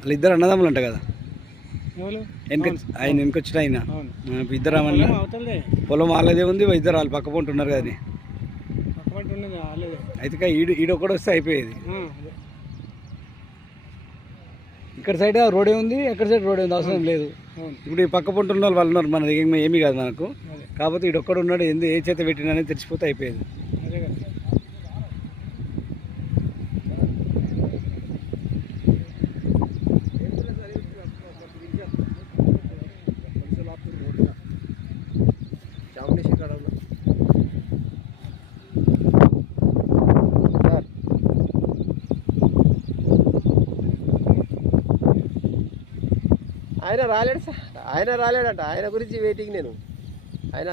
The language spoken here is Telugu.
వాళ్ళు ఇద్దరు అన్నదమ్ములు అంట కదా ఎవరు? వెనక ఆయన వెనకొచ్చిన ఆయన అవును. ఇద్దరు అన్న అవతలదే పొలం వాళ్ళదే ఉంది ఇద్దరు వాళ్ళు పక్క ఉంటున్నారు కదా పక్కపంట ఉన్నది వాళ్ళదే. అయితే ఈడొక్కడు వస్తే అయిపోయేది. అదే. ఇక్కడ సైడ్ రోడే ఉంది, ఎక్కడ సైడ్ రోడే ఉంది, అవసరం లేదు. అవును. ఇప్పుడు ఈ పక్క పొంటున్న వాళ్ళు ఉన్నారు, మన ఏమీ కాదు మనకు. అదే. కాకపోతే ఈడొక్కడు ఉన్నాడు, ఏ చేత పెట్టిన అనేది తెలిసిపోతే అయిపోయేది. అదే కదా. ఆయన రాలేడు సార్, ఆయన రాలేడట. ఆయన గురించి వెయిటింగ్ నేను. ఆయన